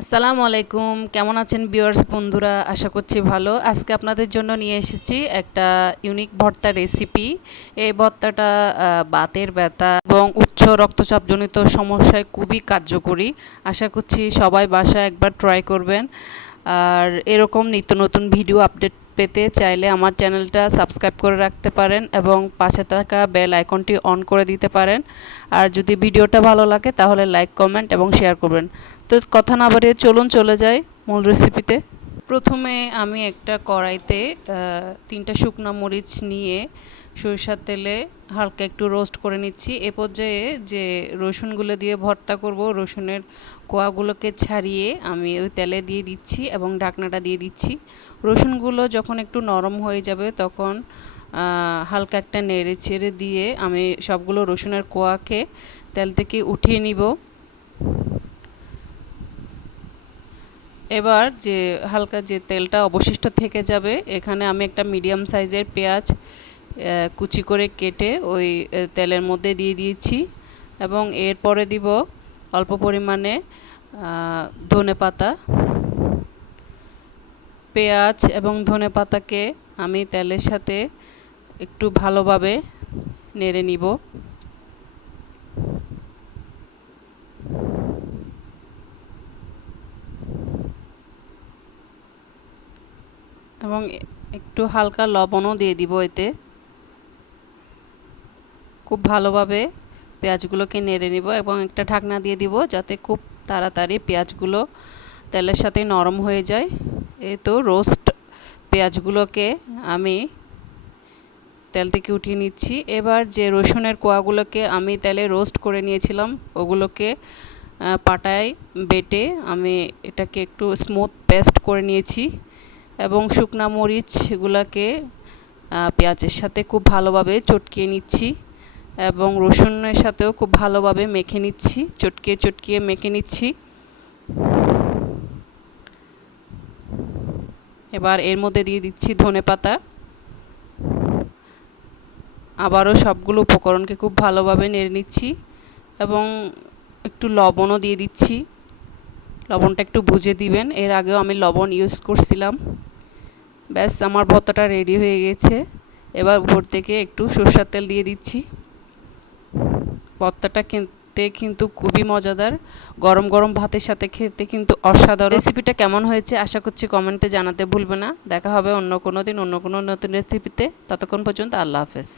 আসসালামু আলাইকুম, কেমন আছেন ভিউয়ার্স বন্ধুরা? আশা করছি ভালো। আজকে আপনাদের জন্য নিয়ে এসেছি একটা ইউনিক ভর্তা রেসিপি। এই ভর্তাটা বাতের ব্যথা এবং উচ্চ রক্তচাপজনিত সমস্যায় খুবই কার্যকরী। আশা করছি সবাই বাসায় একবার ট্রাই করবেন। আর এরকম নিত্য নতুন ভিডিও আপডেট পেতে চাইলে আমার চ্যানেলটা সাবস্ক্রাইব করে রাখতে পারেন এবং পাশে থাকা বেল আইকনটি অন করে দিতে পারেন। আর যদি ভিডিওটা ভালো লাগে তাহলে লাইক, কমেন্ট এবং শেয়ার করবেন। তো কথা না বাড়িয়ে চলুন চলে যাই মূল রেসিপিতে। প্রথমে আমি একটা কড়াইতে 3টা শুকনো মরিচ নিয়ে সরিষার তেলে হালকা একটু রোস্ট করে নিচ্ছি। এ পর্যায়ে যে রসুনগুলো দিয়ে ভর্তা করব, রসুনের কোয়াগুলোকে ছাড়িয়ে আমি ওই তেলে দিয়ে দিচ্ছি এবং ঢাকনাটা দিয়ে দিচ্ছি। রসুনগুলো যখন একটু নরম হয়ে যাবে তখন হালকা একটা নেড়ে চেড়ে দিয়ে আমি সবগুলো রসুনের কোয়াকে তেল থেকে উঠিয়ে নিব। এবার যে হালকা যে তেলটা অবশিষ্ট থেকে যাবে, এখানে আমি একটা মিডিয়াম সাইজের পেঁয়াজ কুচি করে কেটে ওই তেলের মধ্যে দিয়ে দিয়েছি এবং এরপরে দিব অল্প পরিমাণে ধনেপাতা। পেঁয়াজ এবং ধনেপাতাকে আমি তেলের সাথে একটু ভালোভাবে নেড়ে নিব। এবং একটু হালকা লবণও দিয়ে দিব এতে। খুব ভালোভাবে পেঁয়াজগুলোকে নেড়ে নিব এবং একটা ঢাকনা দিয়ে দিব যাতে খুব তাড়াতাড়ি পেঁয়াজগুলো তেলের সাথে নরম হয়ে যায়। এই তো রোস্ট পেঁয়াজগুলোকে আমি তেল থেকে উঠিয়ে নিচ্ছি। এবার যে রসুনের কোয়াগুলোকে আমি তেলে রোস্ট করে নিয়েছিলাম ওগুলোকে পাটায় বেটে আমি এটাকে একটু স্মুথ পেস্ট করে নিয়েছি এবং শুকনা মরিচগুলোকে পেঁয়াজের সাথে খুব ভালোভাবে চটকিয়ে নিচ্ছি এবং রসুনের সাথেও খুব ভালোভাবে মেখে নিচ্ছি, চটকিয়ে চটকিয়ে মেখে নিচ্ছি। এবার এর মধ্যে দিয়ে দিচ্ছি ধনেপাতা। আবারও সবগুলো উপকরণকে খুব ভালোভাবে নেড়ে নিচ্ছি এবং একটু লবণও দিয়ে দিচ্ছি। লবণটা একটু বুঝে দিবেন, এর আগেও আমি লবণ ইউজ করছিলাম। ব্যাস আমার ভর্তাটা রেডি হয়ে গেছে। এবার উপর থেকে একটু সরষের তেল দিয়ে দিচ্ছি। ভর্তাটা খেতে কিন্তু খুবই মজাদার, গরম গরম ভাতের সাথে খেতে কিন্তু অসাধারণ। রেসিপিটা কেমন হয়েছে আশা করছি কমেন্টে জানাতে ভুলবে না। দেখা হবে অন্য কোনো দিন অন্য কোনো নতুন রেসিপিতে। ততক্ষণ পর্যন্ত আল্লাহ হাফেজ।